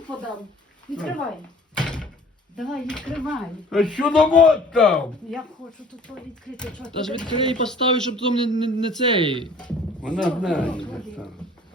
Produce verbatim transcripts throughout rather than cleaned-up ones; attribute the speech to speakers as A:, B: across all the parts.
A: подам. Відкривай. Давай, відкривай.
B: А що навод там?
A: Я хочу тут то відкрити. Що
C: Та ж
A: туди?
C: відкрий і постав, щоб потім не, не, не цей.
B: Вона знає. де там.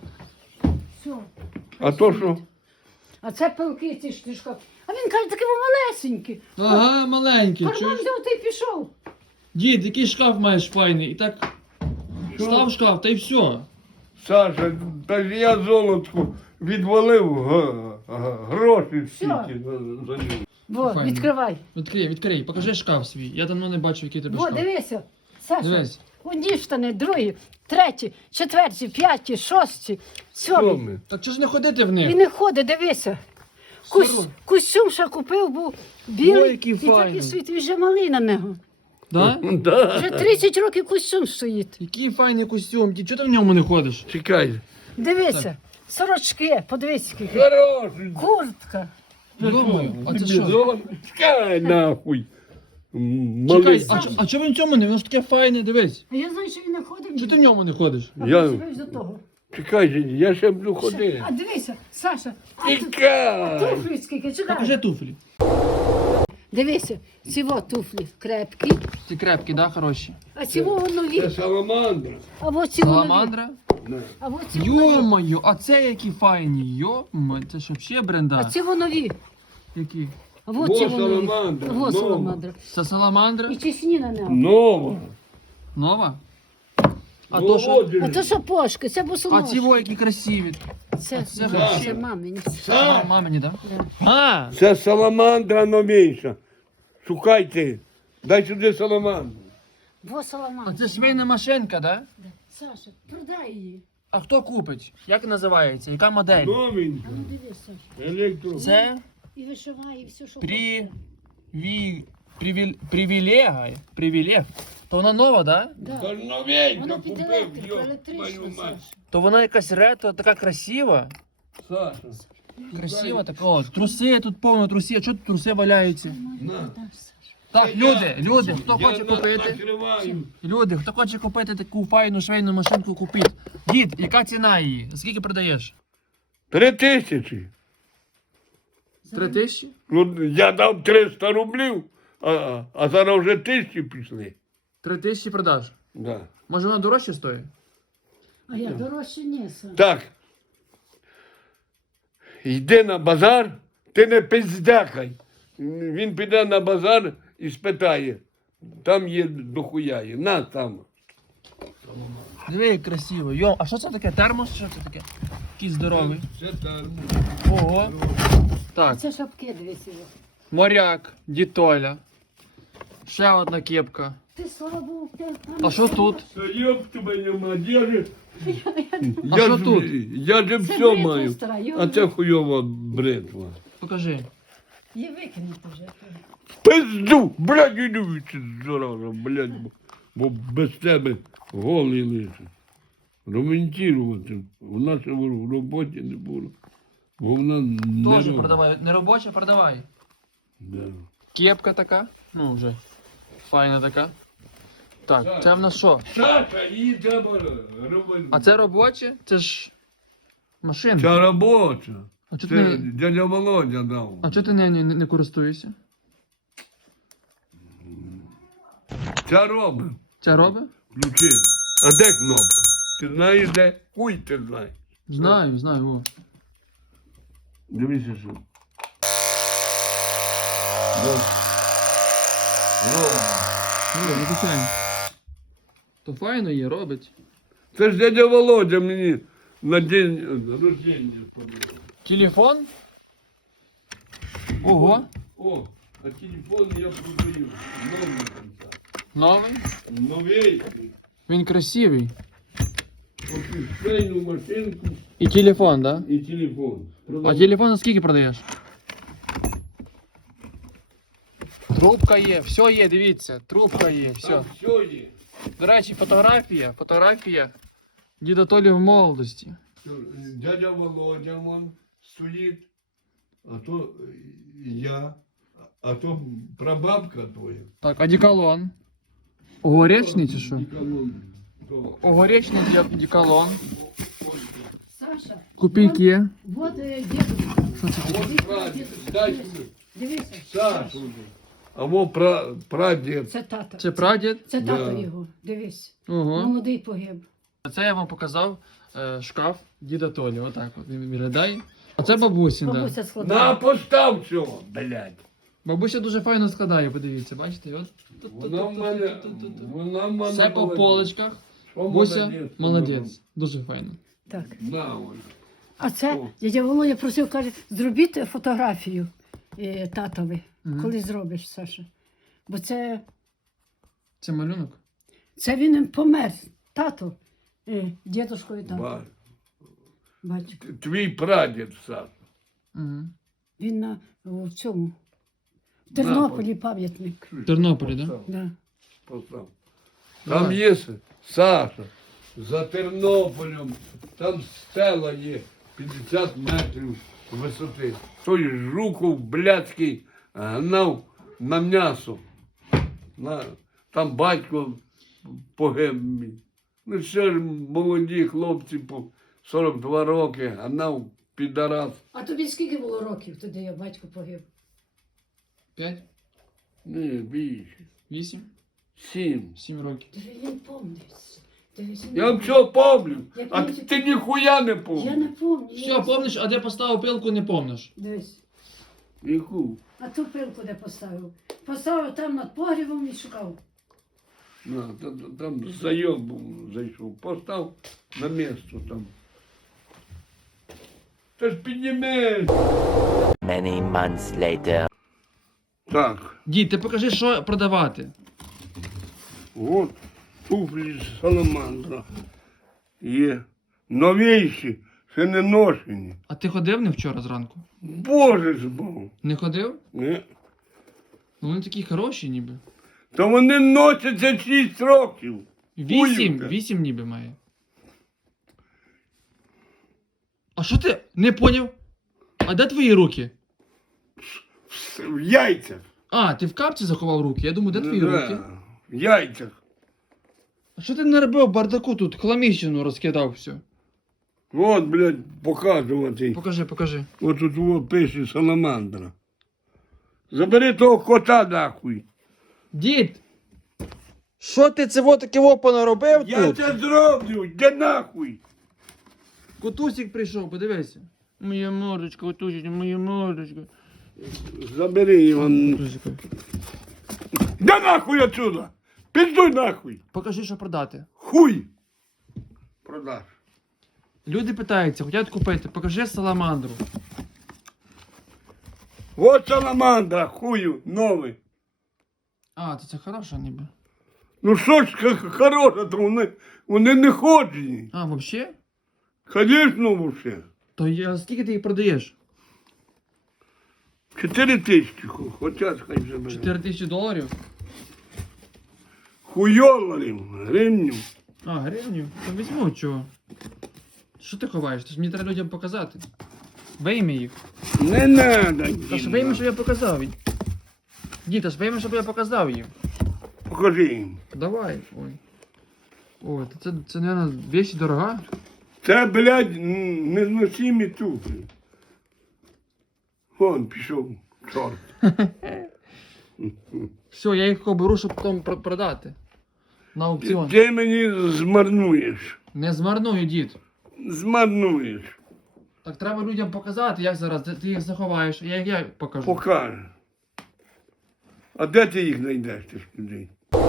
A: Все.
B: А то що?
A: А це пилки ці ж ти шкаф. А він каже, такі ви малесенькі.
C: Ага, маленький,
A: Карман
C: чуєш?
A: взяв та й пішов.
C: Дід, який шкаф маєш файний? І так
B: Що?
C: став шкаф, та й все.
B: Саша, та ж я золотку відвалив га- га- гроші
A: Все.
B: стільки за, за нього.
A: Во,
C: Файно.
A: відкривай.
C: Відкрий, відкрий, покажи шкаф свій. Я давно не бачив, який тебе
A: Во,
C: шкаф.
A: дивися. Саша,
C: Дивись.
A: одні штани, другі, треті, четверті, п'яті, шості,
B: Що
A: сьомі.
B: ми?
C: Так чого ж не ходити в
A: І
C: них?
A: не ходить, дивися. Кус,
C: Сорок.
A: костюм ще купив, був білий
C: Ой, який
A: і такий
C: файний.
A: світ, він вже малий на нього.
C: Да?
B: Да.
A: Вже тридцять років костюм стоїть.
C: Який файний костюм, дід, чого ти в ньому не ходиш?
B: Чекай.
A: Дивися, сорочки, подивись, скільки.
B: Хороший.
A: Куртка.
C: Думаю, а це що?
B: Бізон. Чекай нахуй. М,
C: Чекай,
B: Малий.
C: а, чо- а чого він в цьому не? Воно ж таке файне, дивись.
A: А я знаю, що він не ходить.
C: Чого ти в ньому не ходиш?
A: А
B: Я-
A: я... до того.
B: Чекай, я ще буду ходити.
A: А дивися, Саша, а тут
B: Чекай.
A: туфлі скільки, чекай.
C: Покажи туфлі.
A: Дивися, ці во туфлі крепкі,
C: Ці крепкі, да, хороші?
A: а ці во
B: Це
A: нові,
B: саламандра.
A: а во ці во нові.
C: Саламандра?
B: Да.
A: А во ці во нові.
C: Йо-моє, а це які файні, йо це ж взагалі
A: А
C: бренда.
A: ці во нові.
C: Які?
A: А во
B: Во
A: ці во нові.
B: саламандра,
A: Во
B: нова.
A: саламандра.
C: Це саламандра?
A: І чесні на нього.
B: Нова.
C: Нова? А
B: Ну,
C: то що?
B: от,
A: А то сапожки, це
C: А
A: босоножки.
C: ці во які красиві.
A: Це,
C: це
A: це,
B: хороші.
A: мамині.
C: А,
B: Са-
C: мамині, да?
A: Да.
C: А,
B: Це саламандра новіша. Шукайте. Дай сюди саламандру.
A: Во
C: а
A: саламандра.
C: це швейна машинка, да?
A: Да. Саша, продай її.
C: А хто купить? Як називається? Яка модель?
B: Новенька.
A: А ну дивись, Саша.
B: Електро.
C: Це
A: І вишивай, і все, що
C: при...
A: хочеш.
C: Ві... Привіл... Привілега. Привілег. То вона нова, да?
A: Да.
B: Та ж новенька
A: Воно під
B: купив,
A: електрику,
B: йоп,
A: електрично,
B: твою мать.
A: Саша.
C: То вона якась ретро, така красива.
B: Саша.
C: Красива така. О, труси, тут повно трусів. А чого тут труси валяються?
B: На.
A: Да, Саша.
C: Так, люди, люди, хто
B: Я
C: хоче
B: на-
C: купити?
B: накриваю.
C: Люди, хто хоче купити таку файну швейну машинку, купіть. Дід, яка ціна її? Скільки продаєш?
B: Три тисячі.
C: Три тисячі?
B: Ну, я дав триста рублів, а, а зараз вже тисячі пішли.
C: Три тисячі продаж.
B: Да.
C: Може вона дорожче стоїть?
A: А я дорожче не, Саша.
B: Так. Йди на базар, ти не пиздякай. Він піде на базар і спитає. Там є дохуя є. На там.
C: Диви, як красиво. Йо, а що це таке? Термос? Що це таке? Який здоровий.
B: Це там.
C: Ого. Так,
A: Це шапки, дивися.
C: моряк, дітоля. Ще одна кепка.
A: Ти, слава Богу, ти...
C: А що тут?
B: Та йоп тебе нема, я же...
C: А що
B: ж-
C: тут?
B: Я же
A: Це
B: все
A: бритва
B: маю.
A: стара, йо.
B: А це хуйова бритва.
C: Покажи.
A: Її викинути вже.
B: Пизду! Блядь, не дивіться зараза, блядь, бо, бо без тебе голий лише. Ремонтувати. В нашому роботі не було. Бо вона не
C: Тоже
B: робить.
C: продавай. Не робоча, продавай.
B: Да.
C: Кепка така. Ну вже. Файна така. Так, це в нас що?
B: Саша, її треба робити.
C: А це робоче? Це ж машинка.
B: Це робоча.
C: А чого ти
B: Це
C: не,
B: дядя Володя дав.
C: а чого ти не, не, не користуєшся?
B: Це робить.
C: Це робить?
B: Ключи. А де кнопка? Ти знаєш де? Хуй ти знаєш.
C: Знаю, знаю. О.
B: Дивіться, що. Да. Робить.
C: Ну, не кусай. То файно є, робить.
B: Це ж дядя Володя мені на день рождення подарував.
C: Телефон? Ого.
B: О, а телефон я продаю. Новий контакт.
C: Новий.
B: Новий.
C: Він красивий.
B: Оцю швейну машинку
C: І телефон, да?
B: і телефон.
C: А
B: Продав.
C: телефон за скільки продаєш? Трубка є, все є, дивіться. Трубка є, все.
B: Там все є.
C: До речі, фотографія, фотографія діда Толі в молодості.
B: Дядя Володя вон стоїть, а то я, а то прабабка твоя.
C: Так, одеколон. Огуречний чи що?
B: Нікому. То,
C: Огуречний ді- одеколон.
B: ой,
A: Саша, Саша,
C: Копійки.
A: от е, дідусь.
C: Що це таке?
A: Дивись,
B: Прадід,
A: дідусь,
B: дай
A: дивись.
B: сюди.
A: Дивися.
B: Сашу. А во пра, прадід.
A: Це тато.
C: Це прадід.
A: Це тато
B: Да.
A: його. Дивись.
C: Ого.
A: Молодий погиб.
C: Це я вам показав е, шкаф діда Толі. Отак от він виглядає. А це бабусін, да.
A: Бабуся
B: На,
A: складає.
B: постав цього, блядь.
C: Бабуся дуже файно складає, подивіться, бачите? От.
B: Вона в мене, вона в мене
C: Все по
B: молодець.
C: полочках.
B: Що
C: Буся
B: молодець,
C: молодець. Дуже файно.
A: Так.
B: На, ось.
A: А це
B: О.
A: дядя Володя просив, каже, зробіть фотографію е, татові,
C: Мгм.
A: коли зробиш, Саша. Бо це,
C: Це малюнок?
A: це він помер. Тато, е, дідушко і тато.
B: Ба-
A: Бачу.
B: Твій прадід, Саша.
C: Угу.
A: Він на в цьому. В Тернополі пам'ятник.
C: В Тернополі, так? Да?
B: Постав,
A: Да.
B: постав.
C: Давай.
B: Там є, Саша, за Тернополем, там стела є п'ятдесят метрів висоти. Той Жуков блядський гнав на м'ясо. На, там батько погиб мій. Ну ще ж молоді хлопці по сорок два роки, гнав підарас.
A: А тобі скільки було років тоді, як батько погиб?
C: П'ять?
B: Ні, більше.
C: Вісім?
B: Сім.
C: Сім років.
A: Ти він помнить. Дивись, він
B: Я
A: помнить.
B: все помню,
A: Я
B: а
A: помню.
B: ти ніхуя не
A: Я
B: помню.
A: не пам'ятаю.
C: Все, помниш, а де поставив пилку, не помниш.
A: Дивись.
B: Яку?
A: А ту пилку де поставив? Поставив там над погрібом і шукав.
B: На, там, там зайоб був, зайшов. Постав на місце там. Та ж піднімеш.
D: Many months later.
B: Так,
C: Дід, ти покажи, що продавати.
B: от туфлі саламандра. Є. Новіші, ще не ношені.
C: А ти ходив не вчора зранку?
B: Боже ж Бог.
C: Не ходив?
B: Ні.
C: Ну вони такі хороші ніби.
B: Та вони носяться шість років.
C: Вісім,
B: Хуюка.
C: вісім ніби має. А що ти не поняв? А де твої руки?
B: В яйцях.
C: А, ти в капці заховав руки. Я думаю, де твої
B: Да,
C: руки?
B: В яйцях.
C: А що ти не робив бардаку тут? Хламіщину розкидав все.
B: От, блядь, показувати.
C: Покажи, покажи.
B: От тут во пише саламандра. Забери того кота нахуй.
C: Дід! Що ти це во таке во понаробив
B: Я
C: тут?
B: це зроблю, де нахуй.
C: Котусик прийшов, подивися. Моя мордочка, котусик, моя мордочка.
B: Забери його.
C: Котусику.
B: Де нахуй отсюда? Піздуй нахуй.
C: Покажи, що продати.
B: Хуй. Продаш.
C: Люди питаються, хочуть купити, покажи саламандру.
B: От саламандра, хую, новий.
C: А, то це хороша ніби.
B: Ну що ж х- хороше, то вони, вони не ходжені.
C: А, взагалі?
B: Звісно, вообще.
C: То я, скільки ти їх продаєш?
B: Чотири тисячі, хо- хоча хай забере.
C: чотири тисячі доларів?
B: Хуйоларів, гривнів.
C: А, гривню? То візьму, чого? Що ти ховаєш? Тож мені треба людям показати. Вийми їх.
B: Не надо.
C: Та ж вийми, щоб я показав їм. Дід, та ж вийми, щоб я показав їм.
B: Покажи їм.
C: Давай. Ой. Ой, та це, це, мабуть, вещь дорога.
B: Це, блядь, н- незносимі туфлі. Вон пішов, чорт.
C: Все, я їх оберу, щоб потім про- продати. На аукціон.
B: Ти мені змарнуєш.
C: Не змарную, дід.
B: Змарнуєш.
C: Так треба людям показати, як зараз. Ти ти їх заховаєш, я їх я покажу.
B: Покажи. А де ти їх знайдеш, тих людей?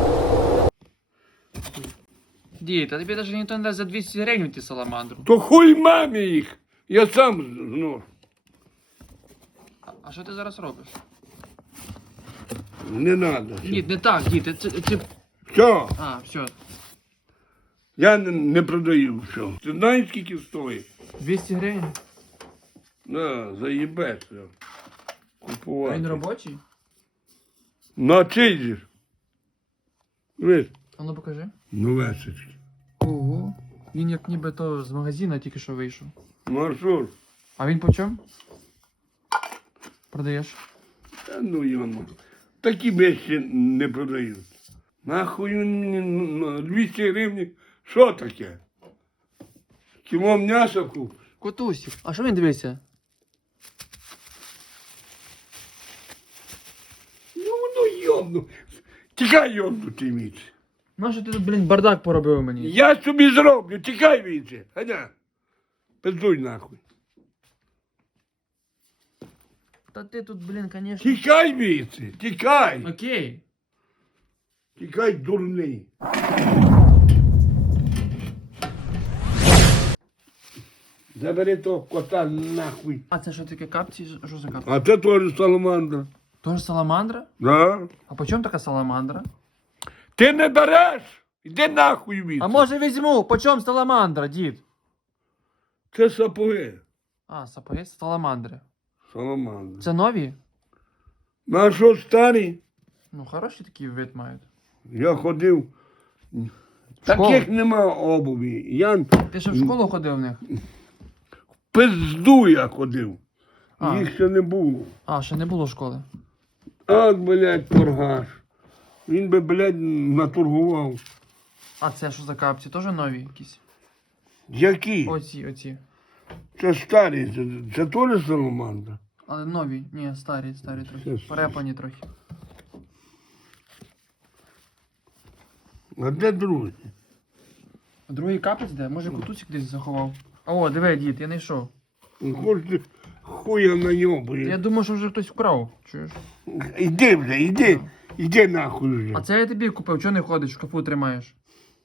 C: Дід, а тобі навіть ніхто не дасть за двісті гривень ті саламандру.
B: То хуй мамі їх. Я сам зношу.
C: А, а що ти зараз робиш?
B: Не треба.
C: Дід, не так, дід, це, це...
B: Що?
C: А, все.
B: Я не, не продаю все. Ти знаєш, скільки стоїть?
C: двісті гривень?
B: На, заїбешся.
C: А
B: Купувати.
C: він робочий?
B: На чий же ж? Виш,
C: А ну покажи.
B: новесечки.
C: Ого. Він як ніби то з магазина тільки що вийшов.
B: Ну а що ж?
C: А він по чому? Продаєш?
B: Та ну йому. Такі вещі не продають. Нахуй мені ну, двісті гривень. Що таке? Кіло м'яса купиш?
C: Котусик. А що він дивиться?
B: Ну воно йобну. Тікай йобну ти віце.
C: Нащо ти тут, блін, бардак поробив мені?
B: Я собі зроблю, тікай віце. Ганя. Пиздуй нахуй.
C: Та ти тут, блін, конечно.
B: Тікай віце, тікай.
C: Окей.
B: Тікай, дурний. Забери того кота нахуй.
C: А це що таке капці? Що за капці?
B: А це теж саламандра.
C: Тож саламандра?
B: Да?
C: А по чому така саламандра?
B: Ти не береш? Іди нахуй від.
C: А може візьму? По чому саламандра, дід?
B: Це сапоги.
C: А, сапоги саламандри.
B: Саламандра.
C: Це нові?
B: На що старі?
C: Ну, хороший такий вид мають.
B: Я ходив.
C: Школу?
B: Таких нема обуві. Я
C: Ти ще в школу ходив в них?
B: пизду я ходив.
C: А.
B: Їх ще не було.
C: А, ще не було школи.
B: Ах, блядь, торгаш. Він би, блядь, наторгував.
C: А це що за капці? Теж нові якісь?
B: Які?
C: Оці, оці.
B: Це старі, це, це теж саламандра.
C: Але нові. Ні, старі, старі трохи.
B: Це-
C: Перепані трохи.
B: А де другі?
C: А другий капець де? Може кутусик десь заховав? А о, диви, дід, я знайшов.
B: Хочете хуя
C: Я
B: найобує.
C: думав, що вже хтось вкрав. Чуєш?
B: Іди вже, іди. Іди нахуй вже.
C: А це я тобі купив, чого не ходиш, в шкафу тримаєш?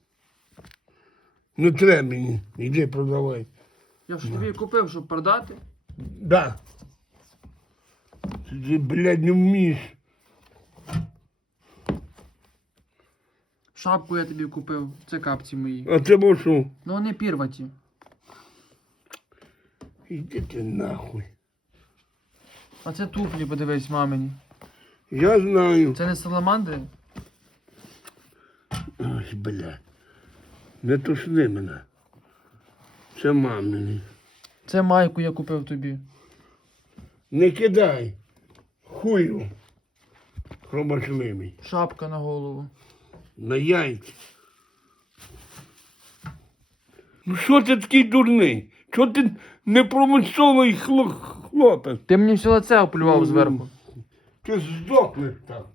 B: Не треба мені. Іди продавай.
C: Я ж тобі купив, щоб продати.
B: Да. Ти, блядь, не вмієш.
C: Шапку я тобі купив, це капці мої.
B: А це бо що?
C: Ну вони пірваті.
B: Іди ти нахуй.
C: А це туфлі, подивись, мамині.
B: Я знаю.
C: Це не саламандри?
B: Ой, блядь. Не тушни мене. Це мамині.
C: Це майку я купив тобі.
B: Не кидай. Хую. Хробашливий.
C: Шапка на голову.
B: На яйці. Ну що ти такий дурний? Чого ти непромисловий хло- хлопець?
C: Ти мені все лице оплював зверху.
B: Ти здохнеш там.